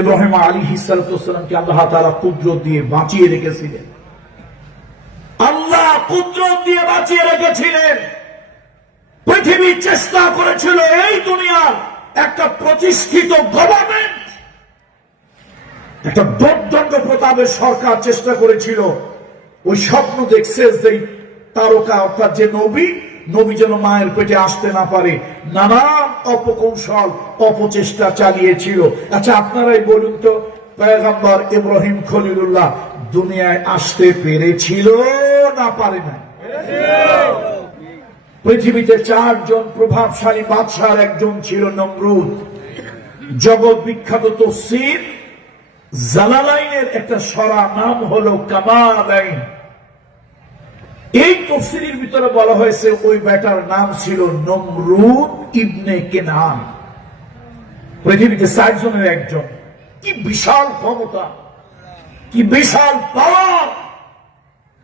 ইব্রাহিম আলাইহিস সালামকে আল্লাহ তাআলা কুদরত দিয়ে বাঁচিয়ে রেখেছিলেন। আল্লাহ কুদরত দিয়ে বাঁচিয়ে রেখেছিলেন। পৃথিবী চেষ্টা করেছিল এই দুনিয়ার একটা প্রতিষ্ঠিত গভর্নমেন্ট, একটা দোর্দণ্ড প্রতাপের সরকার চেষ্টা করেছিল। ওই স্বপ্ন দেখছে যে তারকা অর্থাৎ যে নবী যেন মায়ের পেটে আসতে না পারে, নানান অপকৌশল অপচেষ্টা চালিয়েছিল। আচ্ছা, আপনারাই বলুন তো, পয়গম্বর ইব্রাহিম খলিলুল্লাহ দুনিয়ায় আসতে পেরেছিল না পারে না? পৃথিবীতে 4 জন প্রভাবশালী বাদশার একজন ছিল নমরুদ। জগৎ বিখ্যাত তফসির জালালাইনের একটা সরা নাম হলো কামালাইন। এই তফসিরের ভিতরে বলা হয়েছে ওই বেটার নাম ছিল নমরুদ ইবনে কেনান। পৃথিবীতে 4 জনের একজন। কি বিশাল ক্ষমতা, কি বিশাল পাওয়ার!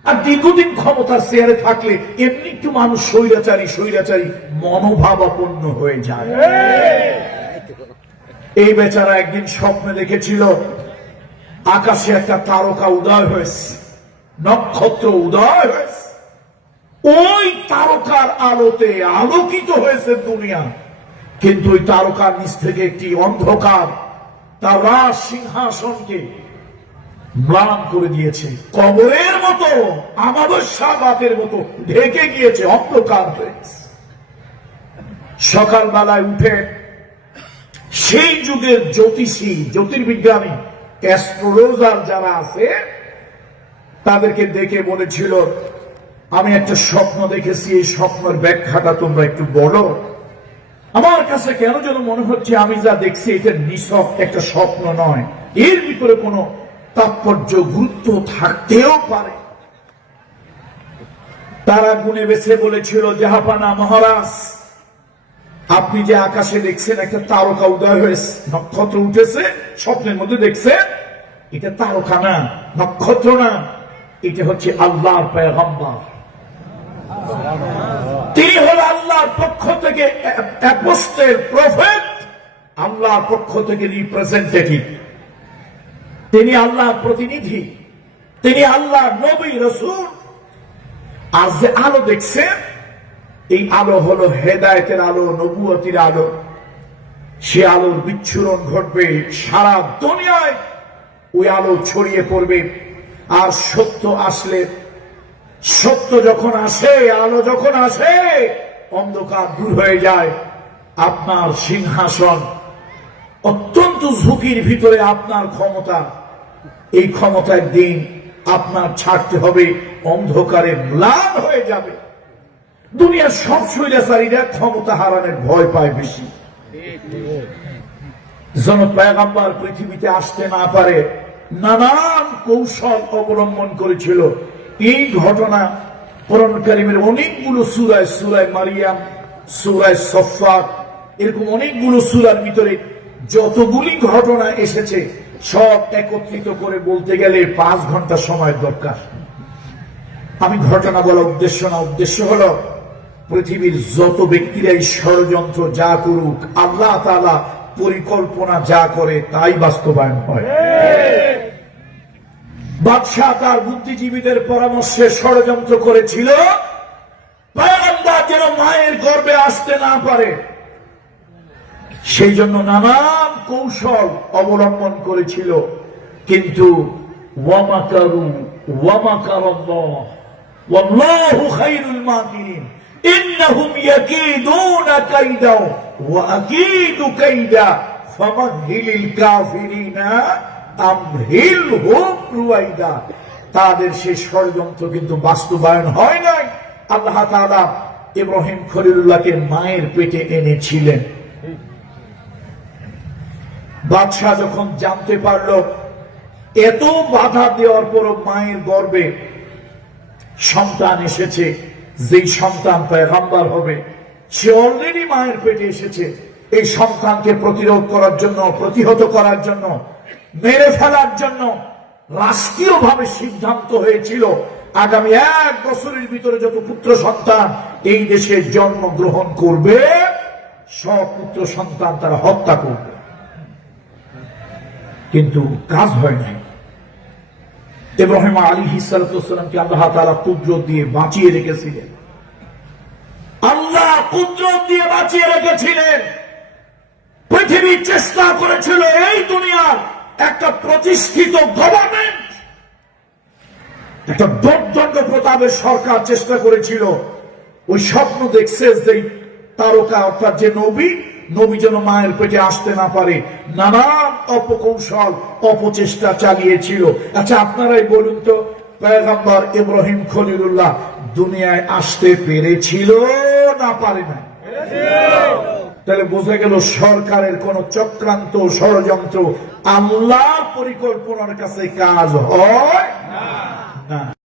আর দীর্ঘদিন ক্ষমতার চেয়ারে থাকলে এমনি একটু মানুষ স্বৈরাচারী মনোভাবাপন্ন হয়ে যায়। এই বেচারা একদিন স্বপ্নে দেখেছিল আকাশে একটা তারকা উদয় হয়েছে, নক্ষত্র উদয় হয়েছে। ওই তারকার আলোতে আলোকিত হয়েছে দুনিয়া, কিন্তু ওই তারকার নিচ থেকে একটি অন্ধকার তার রাজ সিংহাসনকে ম্লান করে দিয়েছে। কবরের মতো, আমাবস্যা রাতের মতো ঢেকে গিয়েছে, অন্ধকার হয়েছে। সকালবেলায় উঠে সেই যুগের জ্যোতিষী, জ্যোতির্বিজ্ঞানী, অ্যাস্ট্রোলজার যারা আছে তাদেরকে দেখে বলেছিল, আমি একটা স্বপ্ন দেখেছি, এই স্বপ্নের ব্যাখ্যাটা তোমরা একটু বলো। আমার কাছে কেন যেন মনে হচ্ছে আমি যা দেখছি এটা নিছক একটা স্বপ্ন নয়, এর ভিতরে কোনো তাৎপর্য গুরুত্ব থাকতেও পারে। তারা গুনে বেছে বলেছিল, জাহাপানা মহারাজ, আপনি যে আকাশে দেখছেন একটা তারকা উদয় হয়েছে, নক্ষত্র উঠেছে, স্বপ্নের মধ্যে দেখছেন, এটা তারকা না, নক্ষত্র না, এটা হচ্ছে আল্লাহর পয়গম্বর। তিনি হল আল্লাহর পক্ষ থেকে অ্যাপোস্টেল, প্রফেট, আল্লাহর পক্ষ থেকে রিপ্রেজেন্টেটিভ। তিনি আল্লাহর প্রতিনিধি, তিনি আল্লাহর নবী রাসূল। আর যে আলো দেখছেন, এই আলো হলো হেদায়েতের আলো, নবুয়তের আলো। সে আলোর বিচ্ছুরণ ঘটবে, সারা দুনিয়ায় ওই আলো ছড়িয়ে পড়বে। আর সত্য আসলে, সত্য যখন আসে, আলো যখন আসে, অন্ধকার দূর হয়ে যায়। আপনার সিংহাসন অত্যন্ত ঝুঁকির ভিতরে, আপনার ক্ষমতা, এই ক্ষমতার দিন আপনার ছাড়তে হবে, অন্ধকারে ম্লান হয়ে যাবে। দুনিয়ার সব স্বৈরাচারীরা ক্ষমতা হারানোর ভয় পায় বেশি। যেন পয়গম্বর পৃথিবীতে আসতে না পারে, নানান কৌশল অবলম্বন করেছিল। এই ঘটনা কোরআন কারীমের অনেকগুলো সূরায়, সূরায় মারিয়াম, সূরায় সফফাত, এরকম অনেকগুলো সূরার ভিতরে যতগুলি ঘটনা এসেছে সব একত্রিত করে বলতে গেলে 5 ঘন্টা সময় দরকার। আমি ঘটনা বলার উদ্দেশ্য না, উদ্দেশ্য হলো পৃথিবীর যত ব্যক্তিরাই ষড়যন্ত্র যা করুক, আল্লাহ তাআলা পরিকল্পনা যা করে তাই বাস্তবায়ন হয়। বাদশাহ তার বুদ্ধিজীবীদের পরামর্শে ষড়যন্ত্র করেছিল পয়গম্বর যেন মায়ের গর্ভে আসতে না পারে, সেই জন্য নানান কৌশল অবলম্বন করেছিল। কিন্তু ওয়ামাকারু ওয়ামাকারাল্লাহ ওয়াল্লাহু খায়রুল মাকিরিন ইন্নাহুম ইয়াকিদুনা কাইদা ওয়া আকিদু কাইদা ফামাহিলিল কাফিরিনা আমহিলহুম রুয়াইদা। তাদের সেই ষড়যন্ত্র কিন্তু বাস্তবায়ন হয় নাই। আল্লাহ তাআলা ইব্রাহিম খলিলুল্লাহকে মায়ের পেটে এনেছিলেন। বাদশাহ যখন জানতে পারল এত বাধা দেওয়ার পর মায়ের গর্ভে সন্তান এসেছে, যেই সন্তান পয়গম্বর হবে, সে অলরেডি মায়ের পেটে এসেছে, এই সন্তানকে প্রতিরোধ করার জন্য, প্রতিহত করার জন্য, মেরে ফেলার জন্য রাষ্ট্রীয়ভাবে সিদ্ধান্ত হয়েছিল আগামী 1 বছরের ভিতরে যত পুত্র সন্তান এই দেশে জন্মগ্রহণ করবে, সব পুত্র সন্তান তারা হত্যা করবে। কিন্তু কাজ হয় নাই। ইব্রাহিম আলাইহিস সালামকে আল্লাহ তাআলা কুদরত দিয়ে বাঁচিয়ে রেখেছিলেন। আল্লাহ কুদরত দিয়ে বাঁচিয়ে রেখেছিলেন। পৃথিবী চেষ্টা করেছিল এই দুনিয়ার একটা প্রতিষ্ঠিত গভর্নমেন্ট, একটা দোর্দণ্ড প্রতাপের সরকার চেষ্টা করেছিল। ওই স্বপ্ন দেখছে যে তারকা অর্থাৎ যে নবী যেন মায়ের পেটে আসতে না পারে, নানান অপকৌশল অপচেষ্টা চালিয়েছিল। আচ্ছা আপনারাই বলুন তো, পয়গম্বর ইব্রাহিম খলিলুল্লাহ দুনিয়ায় আসতে পেরেছিল না পারে না? তাহলে বোঝা গেল সরকারের কোন চক্রান্ত ষড়যন্ত্র আল্লাহর পরিকল্পনার কাছে কাজ হয় না।